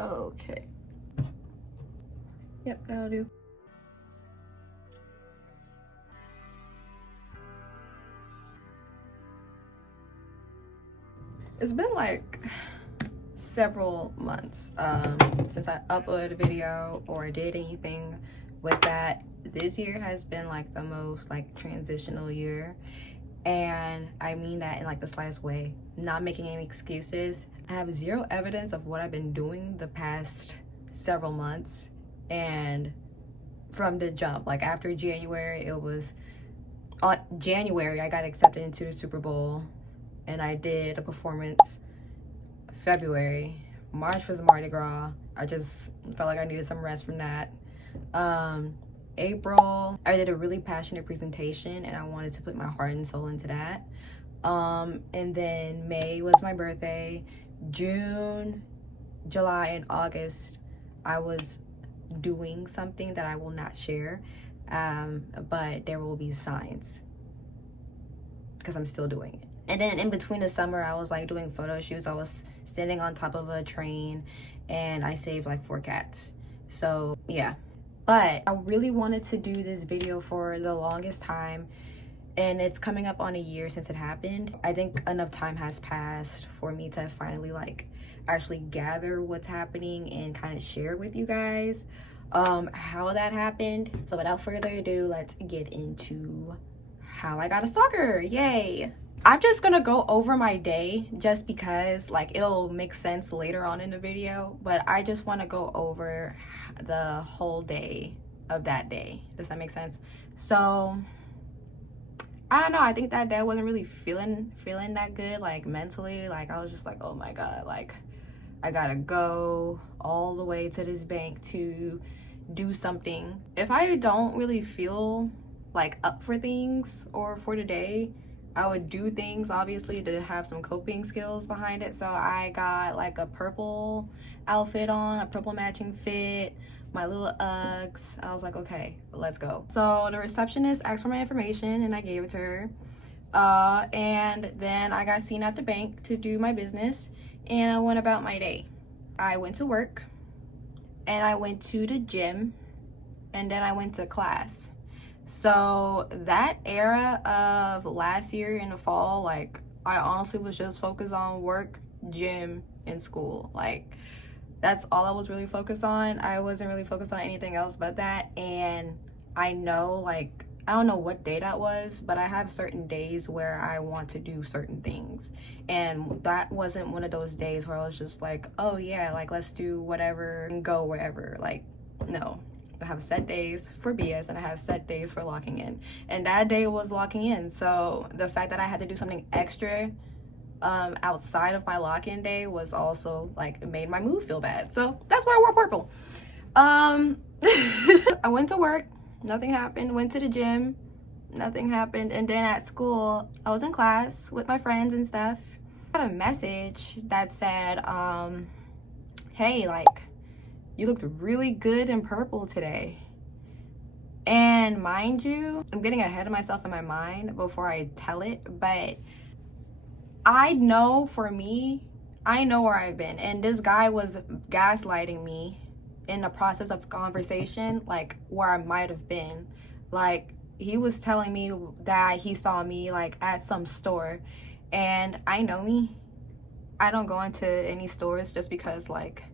Okay. Yep, that'll do. It's been like several months since I uploaded a video or did anything with that. This year has been like the most like transitional year, and I mean that in like the slightest way. Not making any excuses. I have zero evidence of what I've been doing the past several months, and from the jump, like after January, it was on January I got accepted into the Super Bowl and I did a performance. February, March was Mardi Gras. I just felt like I needed some rest from that. April, I did a really passionate presentation and I wanted to put my heart and soul into that. And then May was my birthday. June, July, and August, I was doing something that I will not share, but there will be signs because I'm still doing it. And then in between the summer, I was like doing photo shoots. I was standing on top of a train and I saved like 4 cats. So yeah, but I really wanted to do this video for the longest time, and it's coming up on a year since it happened. I think enough time has passed for me to finally like actually gather what's happening and kind of share with you guys how that happened. So without further ado, let's get into how I got a stalker. Yay. I'm just gonna go over my day just because like it'll make sense later on in the video, but I just want to go over the whole day of that day. Does that make sense? So I don't know, I think that day I wasn't really feeling that good, like mentally. Like I was just like, oh my god, like I gotta go all the way to this bank to do something. If I don't really feel like up for things or for the day, I would do things obviously to have some coping skills behind it. So I got like a purple outfit on, a purple matching fit, my little Uggs. I was like, okay, let's go. So the receptionist asked for my information and I gave it to her. And then I got seen at the bank to do my business and I went about my day. I went to work and I went to the gym and then I went to class. So that era of last year in the fall, like I honestly was just focused on work, gym, and school. Like that's all I was really focused on. I wasn't really focused on anything else but that. And I know, like, I don't know what day that was, but I have certain days where I want to do certain things. And that wasn't one of those days where I was just like, oh yeah, like let's do whatever and go wherever. Like, no. I have set days for BS and I have set days for locking in, and that day was locking in. So the fact that I had to do something extra outside of my lock-in day was also like, it made my mood feel bad. So that's why I wore purple. I went to work, nothing happened. Went to the gym, nothing happened. And then at school, I was in class with my friends and stuff. I got a message that said, hey, like, you looked really good in purple today. And mind you, I'm getting ahead of myself in my mind before I tell it, but I know for me, I know where I've been. And this guy was gaslighting me in the process of conversation, like where I might have been. Like he was telling me that he saw me like at some store, and I know me. I don't go into any stores just because, like,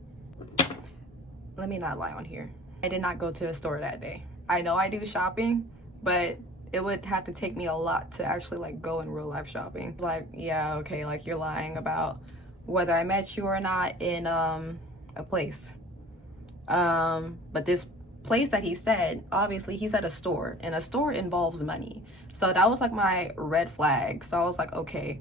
let me not lie on here. I did not go to the store that day. I know I do shopping, but it would have to take me a lot to actually like go in real life shopping. It's like, yeah, okay, like you're lying about whether I met you or not in a place. But this place that he said, obviously he said a store, and a store involves money. So that was like my red flag. So I was like, okay,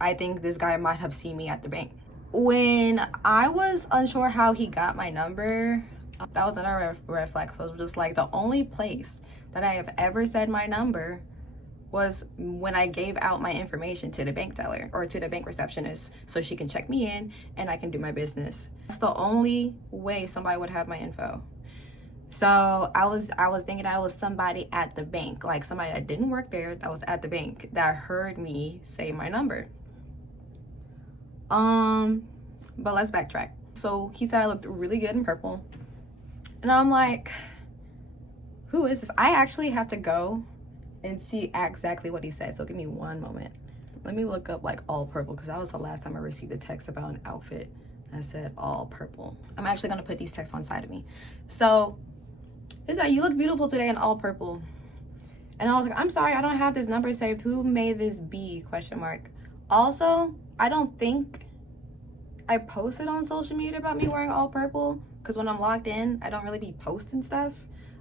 I think this guy might have seen me at the bank. When I was unsure how he got my number, that was another red flag. So it was just like, the only place that I have ever said my number was when I gave out my information to the bank teller or to the bank receptionist so she can check me in and I can do my business. That's the only way somebody would have my info. So I was thinking that I was somebody at the bank, like somebody that didn't work there, that was at the bank, that heard me say my number. But let's backtrack. So he said I looked really good in purple. And I'm like, who is this? I actually have to go and see exactly what he said. So give me one moment. Let me look up like all purple, because that was the last time I received a text about an outfit. I said all purple. I'm actually gonna put these texts on side of me. So he said, you look beautiful today in all purple. And I was like, I'm sorry, I don't have this number saved. Who made this be? ? Also, I don't think I posted on social media about me wearing all purple, because when I'm logged in, I don't really be posting stuff.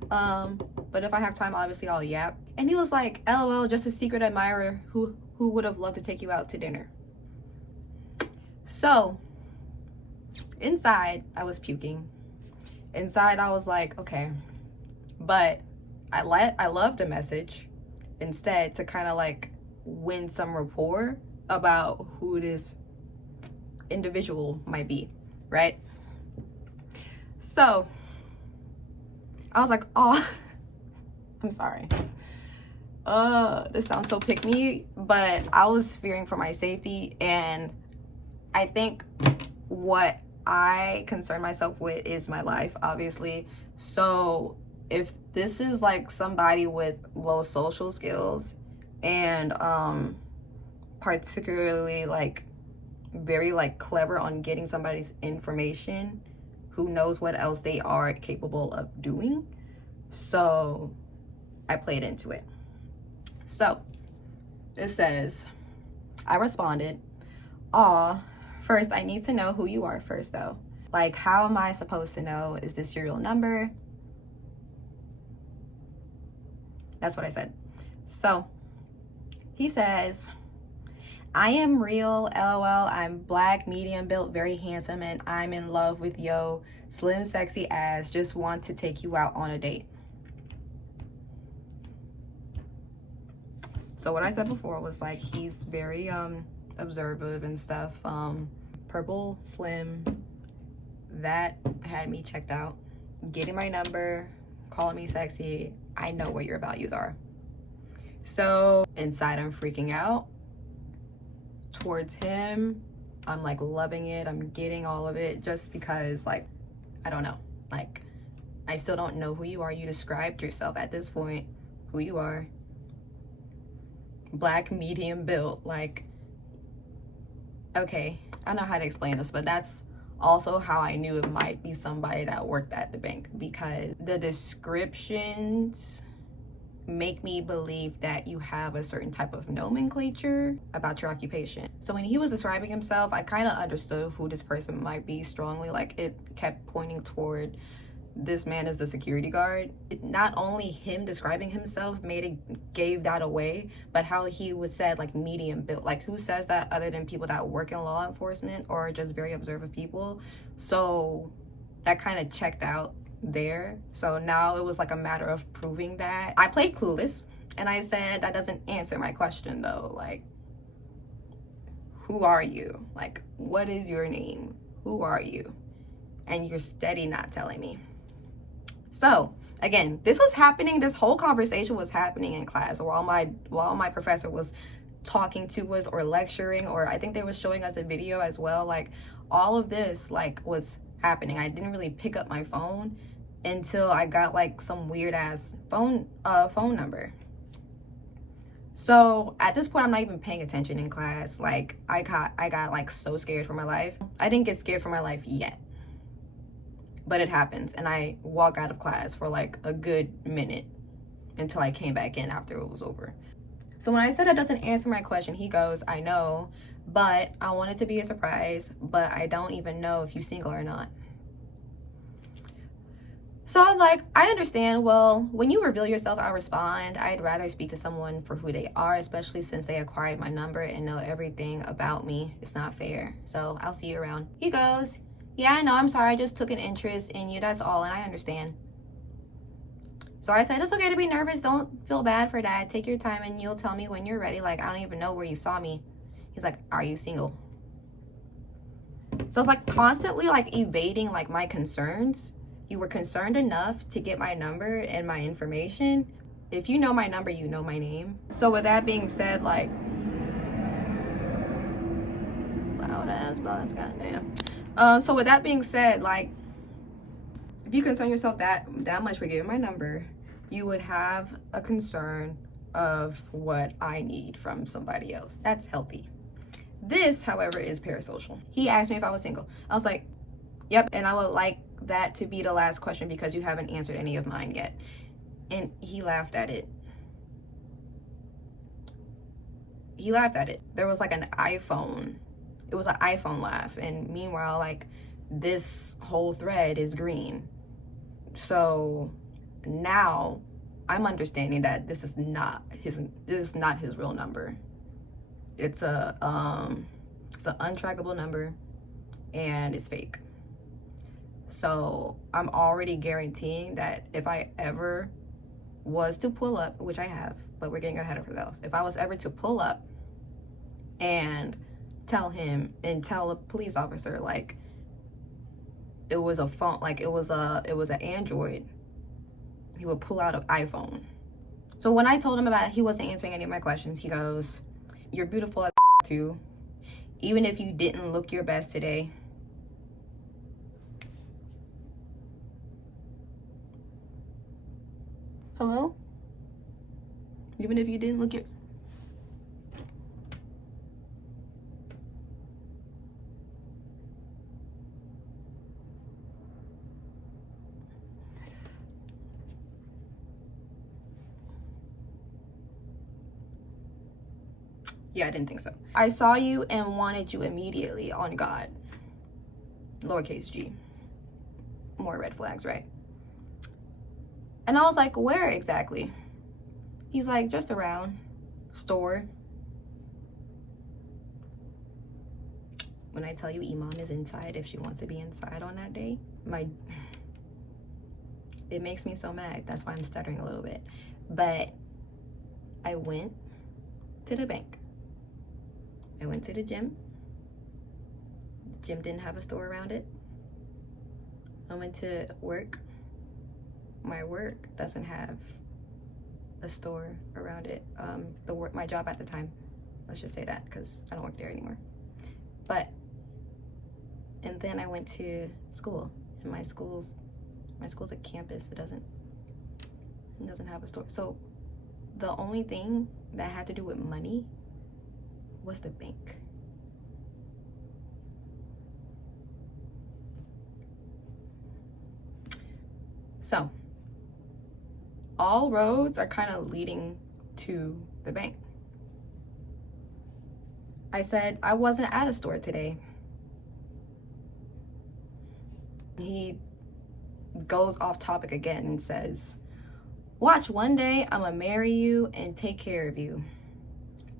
But if I have time, obviously I'll yap. And he was like, LOL, just a secret admirer who would have loved to take you out to dinner. So inside, I was puking. Inside, I was like, okay. But I loved the message instead, to kind of like win some rapport about who this individual might be, right? So I was like, oh, I'm sorry. This sounds so pick me, but I was fearing for my safety. And I think what I concern myself with is my life, obviously. So if this is like somebody with low social skills and particularly like very like clever on getting somebody's information, who knows what else they are capable of doing. So I played into it. So it says, I responded, aw, first I need to know who you are first though. Like, how am I supposed to know? Is this your real number? That's what I said. So he says, I am real, LOL. I'm black, medium built, very handsome, and I'm in love with yo slim, sexy ass. Just want to take you out on a date. So what I said before was like, he's very observative and stuff. Purple, slim, that had me checked out. Getting my number, calling me sexy, I know what your values are. So inside, I'm freaking out. Towards him, I'm like loving it. I'm getting all of it, just because like, I don't know, like I still don't know who you are. You described yourself at this point, who you are. Black, medium built, like, okay, I don't know how to explain this, but that's also how I knew it might be somebody that worked at the bank, because the descriptions make me believe that you have a certain type of nomenclature about your occupation. So when he was describing himself, I kind of understood who this person might be strongly. Like, it kept pointing toward this man is the security guard. Not only him describing himself gave that away, but how he was said like medium built. Like, who says that other than people that work in law enforcement or just very observant people? So that kind of checked out there. So now it was like a matter of proving that. I played clueless and I said, that doesn't answer my question though. Like, who are you? Like, what is your name? Who are you? And you're steady not telling me. So again, this was happening, this whole conversation was happening in class while my professor was talking to us or lecturing, or I think they were showing us a video as well. Like, all of this like was happening. I didn't really pick up my phone until I got like some weird ass phone number. So at this point, I'm not even paying attention in class. Like, I got like so scared for my life. I didn't get scared for my life yet, but it happens, and I walk out of class for like a good minute until I came back in after it was over. So when I said it doesn't answer my question, he goes, I know, but I want it to be a surprise, but I don't even know if you're single or not. So I'm like, I understand. Well, when you reveal yourself, I respond. I'd rather speak to someone for who they are, especially since they acquired my number and know everything about me. It's not fair. So I'll see you around. He goes, yeah, no, I'm sorry. I just took an interest in you. That's all. And I understand. So I said, it's okay to be nervous. Don't feel bad for that. Take your time and you'll tell me when you're ready. Like, I don't even know where you saw me. He's like, are you single? So it's like constantly like evading like my concerns. You were concerned enough to get my number and my information. If you know my number, you know my name. So with that being said, like, loud ass bus, goddamn. So with that being said, like, if you concern yourself that much for giving my number, you would have a concern of what I need from somebody else. That's healthy. This, however, is parasocial. He asked me if I was single. I was like, yep, and I would like that to be the last question because you haven't answered any of mine yet. And he laughed at it. He laughed at it. There was like an iPhone. It was an iPhone laugh. And meanwhile, like, this whole thread is green. So now I'm understanding that this is not his real number. It's a it's an untrackable number and it's fake. So I'm already guaranteeing that if I ever was to pull up, which I have, but we're getting ahead of ourselves. If I was ever to pull up and tell him and tell a police officer like it was a phone, like it was an Android, he would pull out an iPhone. So when I told him about it, he wasn't answering any of my questions. He goes, "You're beautiful as too, even if you didn't look your best today." Hello? Even if you didn't look your... Yeah, I didn't think so. "I saw you and wanted you immediately, on God." Lowercase g. More red flags, right? And I was like, "Where exactly?" He's like, "Just around. Store." When I tell you Iman is inside, if she wants to be inside on that day, it makes me so mad. That's why I'm stuttering a little bit. But I went to the bank. I went to the gym. The gym didn't have a store around it. I went to work. My work doesn't have a store around it. My job at the time, let's just say that, because I don't work there anymore. And then I went to school, and my school's a campus. It doesn't have a store. So the only thing that had to do with money was the bank. So all roads are kind of leading to the bank. I said I wasn't at a store today. He goes off topic again and says, "Watch, one day I'm gonna marry you and take care of you."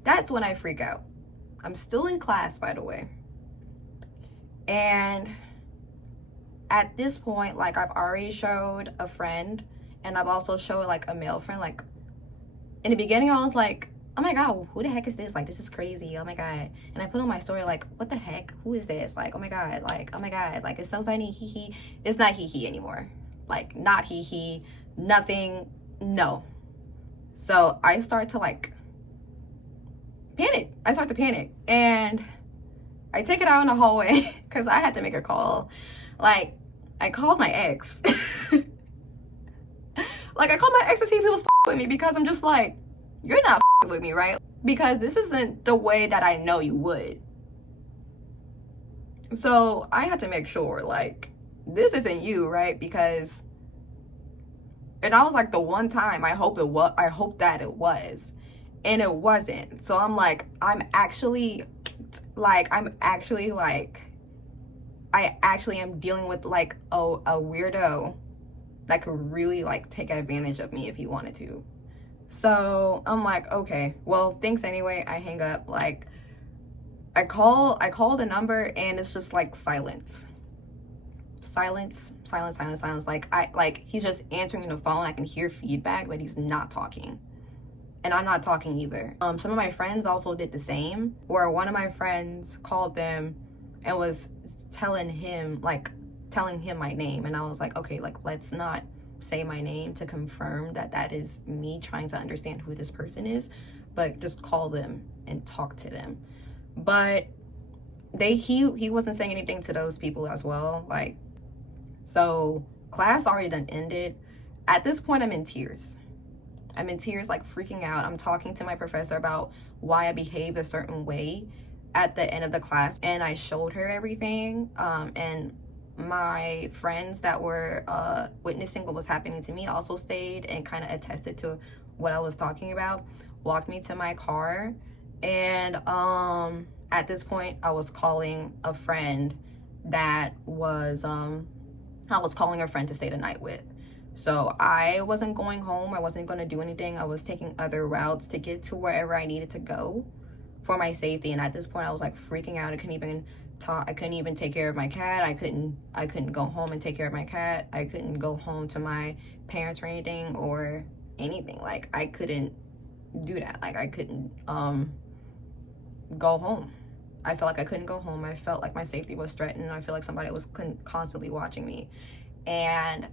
That's when I freak out. I'm still in class, by the way. And at this point, like, I've already showed a friend, and I've also showed like a male friend. Like, in the beginning, I was like, "Oh my God, who the heck is this? Like, this is crazy. Oh my God." And I put on my story, like, "What the heck? Who is this? Like, oh my God, like, it's so funny. Hee hee." It's not hee hee anymore. Like, not hee hee, nothing, no. So I start to like panic. I start to panic. And I take it out in the hallway because I had to make a call. Like, I called my ex. Like, I called my ex to see if he was with me, because I'm just like, you're not with me, right? Because this isn't the way that I know you would. So I had to make sure, like, this isn't you, right? Because, and I was like, the one time I hope that it was, and it wasn't. So I'm like, I actually am dealing with like a weirdo that could really like take advantage of me if he wanted to. So I'm like, okay, well, thanks anyway. I hang up. Like, I call the number, and it's just like silence. Like he's just answering the phone. I can hear feedback, but he's not talking, and I'm not talking either. Some of my friends also did the same, where one of my friends called them and was telling him my name, and I was like, okay, like, let's not say my name to confirm that is me trying to understand who this person is, but just call them and talk to them. But he wasn't saying anything to those people as well. Like, so class already done ended. At this point, I'm in tears. I'm in tears, like freaking out. I'm talking to my professor about why I behaved a certain way at the end of the class, and I showed her everything. And my friends that were witnessing what was happening to me also stayed and kind of attested to what I was talking about, walked me to my car. And at this point, I was calling a friend that was I was calling a friend to stay the night with. So I wasn't going home. I wasn't going to do anything. I was taking other routes to get to wherever I needed to go for my safety. And at this point, I was like freaking out. I couldn't even talk. I couldn't even take care of my cat. I couldn't go home and take care of my cat. I couldn't go home to my parents or anything or anything. Like, I couldn't do that. Like, I couldn't go home. I felt like I couldn't go home. I felt like my safety was threatened. I feel like somebody was constantly watching me. And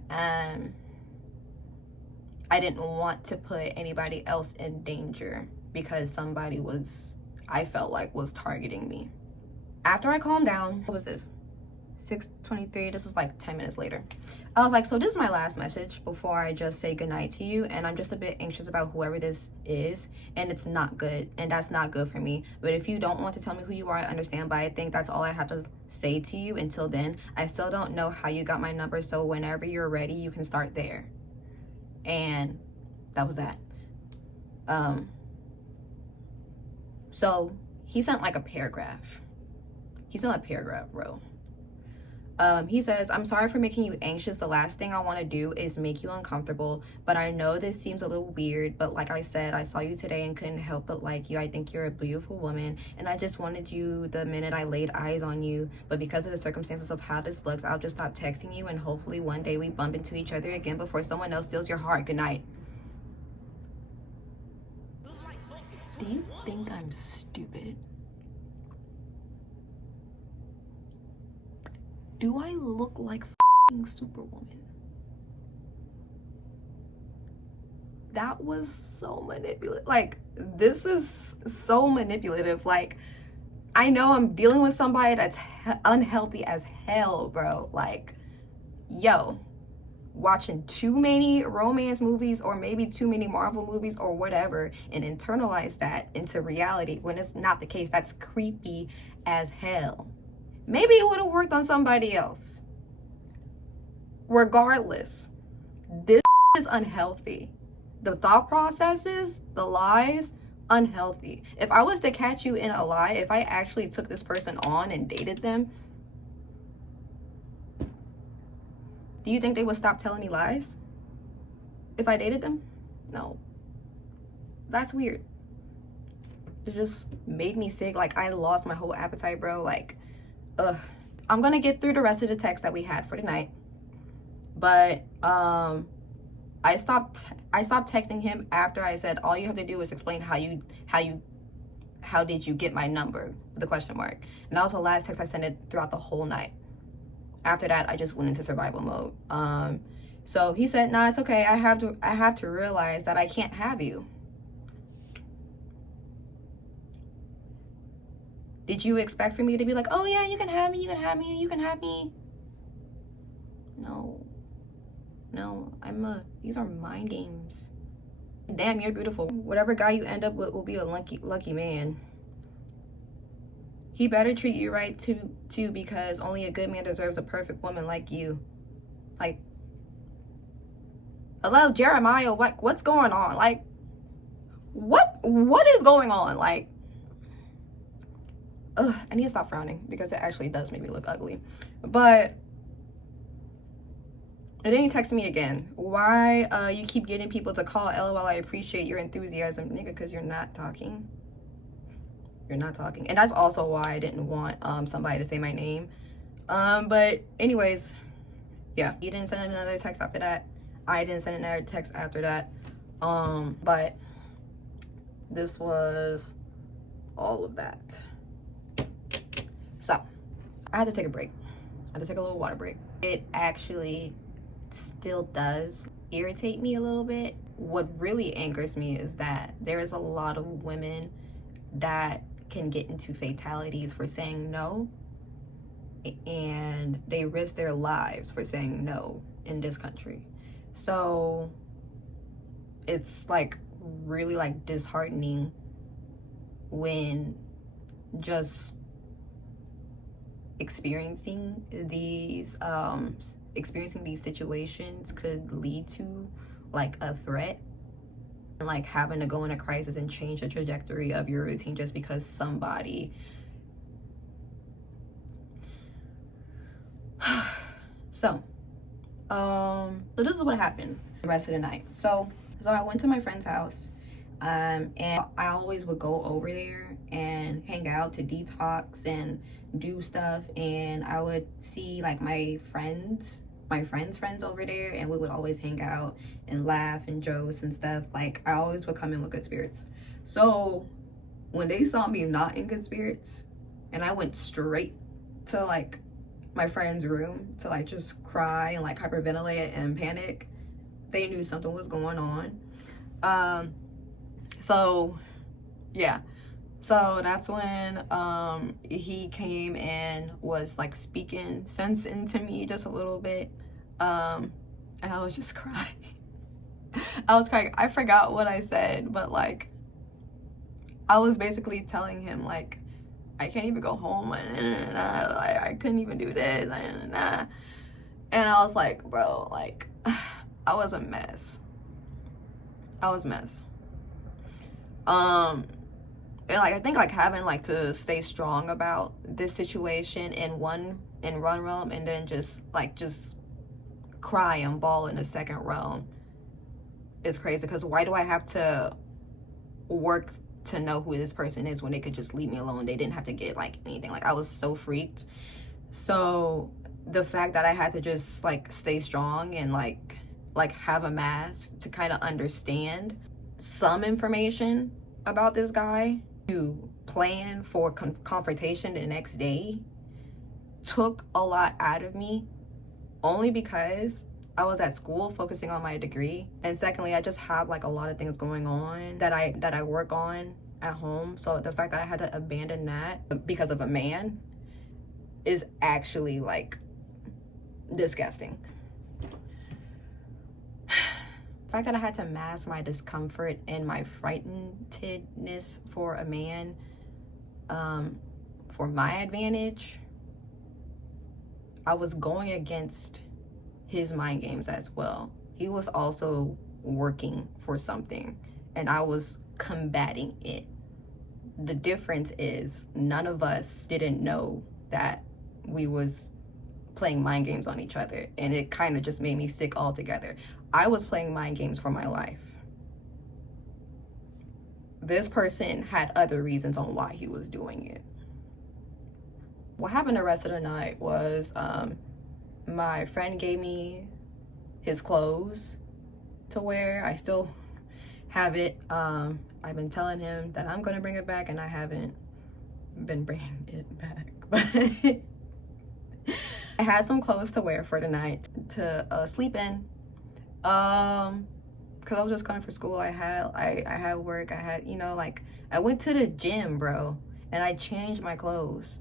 I didn't want to put anybody else in danger because somebody was, I felt like, was targeting me. After I calmed down, what was this? 6:23, this was like 10 minutes later. I was like, so this is my last message before I just say goodnight to you, and I'm just a bit anxious about whoever this is, and it's not good, and that's not good for me. But if you don't want to tell me who you are, I understand, but I think that's all I have to say to you. Until then, I still don't know how you got my number, so whenever you're ready, you can start there. And that was that. So he sent like a paragraph. He sent a paragraph, bro. He says, I'm sorry for making you anxious. The last thing I want to do is make you uncomfortable, but I know this seems a little weird, but like I said, I saw you today and couldn't help but like you. I think you're a beautiful woman, and I just wanted you the minute I laid eyes on you, but because of the circumstances of how this looks, I'll just stop texting you, and hopefully one day we bump into each other again before someone else steals your heart. Good night. Do you think I'm stupid? Do I look like f***ing Superwoman? That was so manipulative. Like, this is so manipulative. Like, I know I'm dealing with somebody that's unhealthy as hell, bro. Like, yo, watching too many romance movies or maybe too many Marvel movies or whatever and internalize that into reality when it's not the case. That's creepy as hell. Maybe it would have worked on somebody else. Regardless, this is unhealthy. The thought processes, the lies, unhealthy. If I was to catch you in a lie, if I actually took this person on and dated them, do you think they would stop telling me lies? If I dated them? No. That's weird. It just made me sick. Like, I lost my whole appetite, bro. Like, ugh. I'm gonna get through the rest of the text that we had for tonight, but I stopped texting him after I said all you have to do is explain how did you get my number with a question mark, and that was the last text I sent it throughout the whole night. After that, I just went into survival mode. So he said, nah, it's okay. I have to realize that I can't have you. Did you expect for me to be like, oh yeah, you can have me, you can have me, you can have me? No, these are mind games. Damn, you're beautiful. Whatever guy you end up with will be a lucky man. He better treat you right too, because only a good man deserves a perfect woman like you. Like, hello, Jeremiah, what's going on? Like, what is going on? Like, ugh, I need to stop frowning because it actually does make me look ugly. But and then he texted me again. Why you keep getting people to call? LOL, I appreciate your enthusiasm, nigga, because you're not talking. You're not talking. And that's also why I didn't want somebody to say my name. But anyways, yeah, he didn't send another text after that. I didn't send another text after that. But this was all of that. So I had to take a break. I had to take a little water break. It actually still does irritate me a little bit. What really angers me is that there is a lot of women that can get into fatalities for saying no and they risk their lives for saying no in this country. So it's like really like disheartening when just experiencing these situations could lead to like a threat, and like having to go in a crisis and change the trajectory of your routine just because somebody so this is what happened the rest of the night. So I went to my friend's house, and I always would go over there and hang out to detox and do stuff, and I would see like my friends over there, and we would always hang out and laugh and jokes and stuff. Like I always would come in with good spirits. So when they saw me not in good spirits and I went straight to like my friend's room to like just cry and like hyperventilate and panic, they knew something was going on. So yeah, so that's when he came and was like speaking sense into me just a little bit, and I was just crying. I was crying. I forgot what I said, but like I was basically telling him like I can't even go home, and I couldn't even do this, and I was like, bro, like I was a mess. And like I think like having like to stay strong about this situation in one realm, and then just cry and bawl in the second realm is crazy. Because why do I have to work to know who this person is when they could just leave me alone? They didn't have to get like anything. Like I was so freaked. So the fact that I had to just like stay strong and like have a mask to kind of understand some information about this guy, to plan for confrontation the next day, took a lot out of me, only because I was at school focusing on my degree, and secondly I just have like a lot of things going on that I work on at home. So the fact that I had to abandon that because of a man is actually like disgusting. The fact that I had to mask my discomfort and my frightenedness for a man, for my advantage, I was going against his mind games as well. He was also working for something, and I was combating it. The difference is none of us didn't know that we was playing mind games on each other, and it kind of just made me sick altogether. I was playing mind games for my life. This person had other reasons on why he was doing it. What happened the rest of the night was my friend gave me his clothes to wear. I still have it. I've been telling him that I'm gonna bring it back, and I haven't been bringing it back. But I had some clothes to wear for the night to sleep in, because I was just coming for school. I had work. I had, you know, like I went to the gym, bro, and I changed my clothes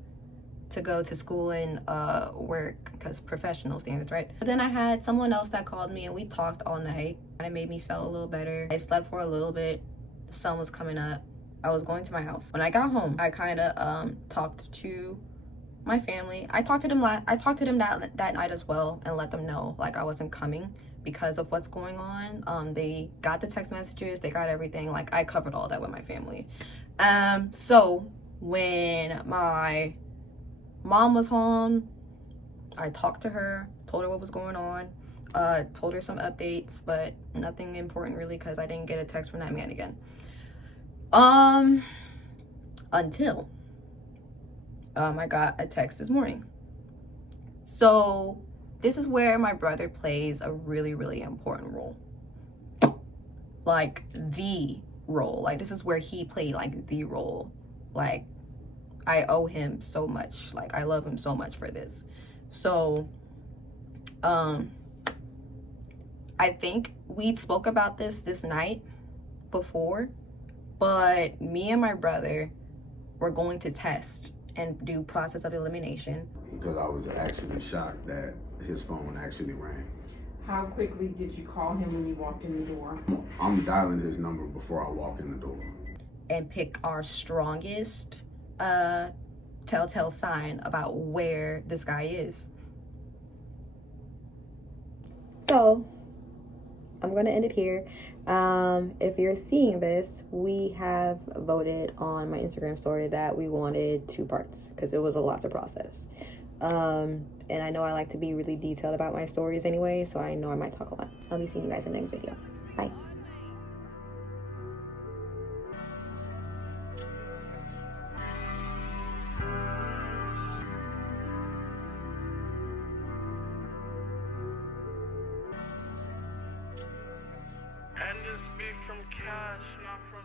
to go to school and work, because professional standards, right? But then I had someone else that called me, and we talked all night, and it made me feel a little better. I slept for a little bit. The sun was coming up. I was going to my house. When I got home, I kind of talked to my family. I talked to them that night as well, and let them know like I wasn't coming because of what's going on. They got the text messages, they got everything. Like I covered all that with my family. So when my mom was home, I talked to her, told her what was going on, told her some updates, but nothing important really, because I didn't get a text from that man again. Until I got a text this morning. So this is where my brother plays a really, really important role. Like the role. Like this is where he played like the role. Like I owe him so much. Like I love him so much for this. So I think we spoke about this night before, but me and my brother were going to test and do process of elimination. because I was actually shocked that his phone actually rang. How quickly did you call him when you walked in the door? I'm dialing his number before I walk in the door. And pick our strongest telltale sign about where this guy is. So I'm gonna end it here. If you're seeing this, we have voted on my Instagram story that we wanted 2 parts because it was a lot to process. And I know I like to be really detailed about my stories anyway, so I know I might talk a lot. I'll be seeing you guys in the next video. Bye. And this be from cash, not from